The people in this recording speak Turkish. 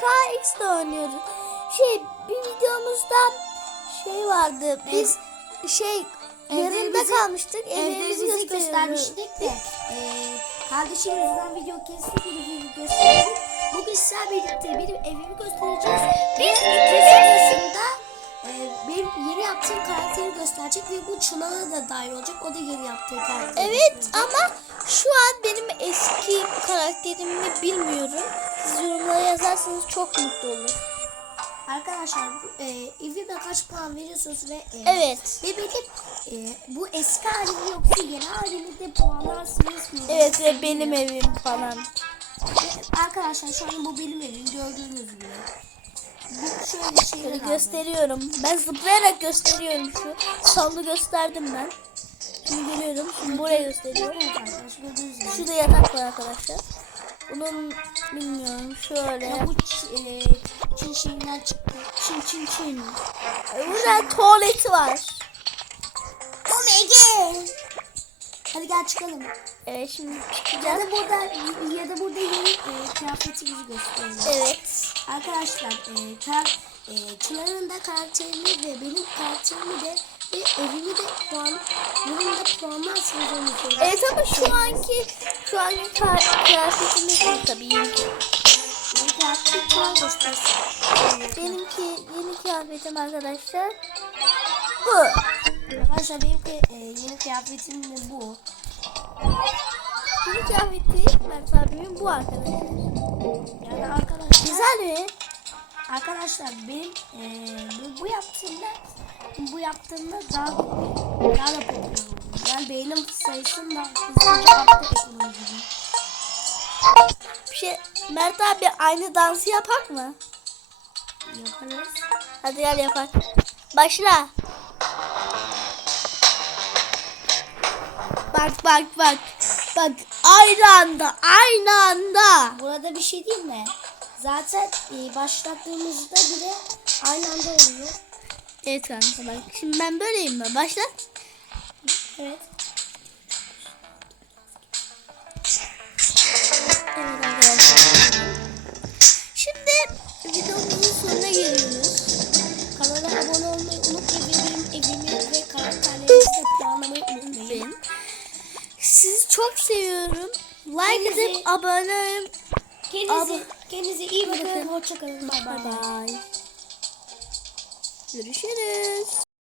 KX'de oynuyoruz. Şey bir videomuzda şey vardı. Biz şey yarında kalmıştık. Evlerimizi Evlerimizi göstermiştik de e, kardeşim yüzünden video kestik video gösterdik. Bugün sizlerle birlikte benim evimi göstereceğiz. Biz video sırasında e, benim yeni yaptığım karakteri gösterecek ve bu Çınar'a da dahil olacak. O da yeni yaptığı karakteri Evet ama şu an eski karakterimi bilmiyorum. Siz yorumlara yazarsanız çok mutlu olurum. Arkadaşlar bu, e, evime kaç puan veriyorsunuz ve e, Evet. ve benim e, bu eski halimi yoksa yeni halimi de puanlarsınız mı? Evet ve benim evim falan. Ve Arkadaşlar şu an bu benim evim gördüğünüz gibi. Bu şöyle şeyler gösteriyorum. Ben zıplayarak gösteriyorum şu. Sallı gösterdim ben. Şimdi geliyorum. Şimdi buraya gösteriyorum. Şurada yatak var arkadaşlar. Bunun bilmiyorum şöyle. Ya bu e, Çin şeyinden çıktı. Çin Çin Çin. Burada tuvaleti var. God. Hadi gel çıkalım. Evet şimdi Ya çıkacağız. da burada ya da burada yeni e, kıyafetimizi gösterelim. Evet. Arkadaşlar e, kar, e, Çınar'ın da karakterini ve benim karakterimi de evimi de puan yorumda puanlarsınız onu söyleyeyim. Evet ama şu anki şu anki kıyafetimiz bu tabii yeni. Yeni kıyafet puan göstersin. Benimki yeni kıyafetim arkadaşlar. Bu. Arkadaşlar benim kı- e, yeni kıyafetim de bu. Yeni kıyafeti Mert abimin bu arkadaşlar. Yani arkadaşlar Güzel mi? Arkadaşlar benim e, bu, bu yaptığımda bu yaptığımda daha daha da popüler oldum. Yani beğenim sayısını da hızlıca. Bir şey Mert abi aynı dansı yapak mı? Yaparız. Hadi gel yapak. Başla. Bak bak bak. Bak aynı anda aynı anda. Burada bir şey diyeyim mi? Zaten e, başlattığımızda bile aynı anda oluyor. Evet kanka bak. Şimdi ben böyleyim mi? Başla. Evet. Evet arkadaşlar. Şimdi videomuzun sonuna geliyoruz. Kanala abone olmayı unutmayın. Benim evimi ve karakterlerimizi de puanlamayı unutmayın. Sizi çok seviyorum. Like edip abone olun. Kendinize, Abi- kendinize iyi bakın. Hoşçakalın. Bay Bye bay. bye. Görüşürüz.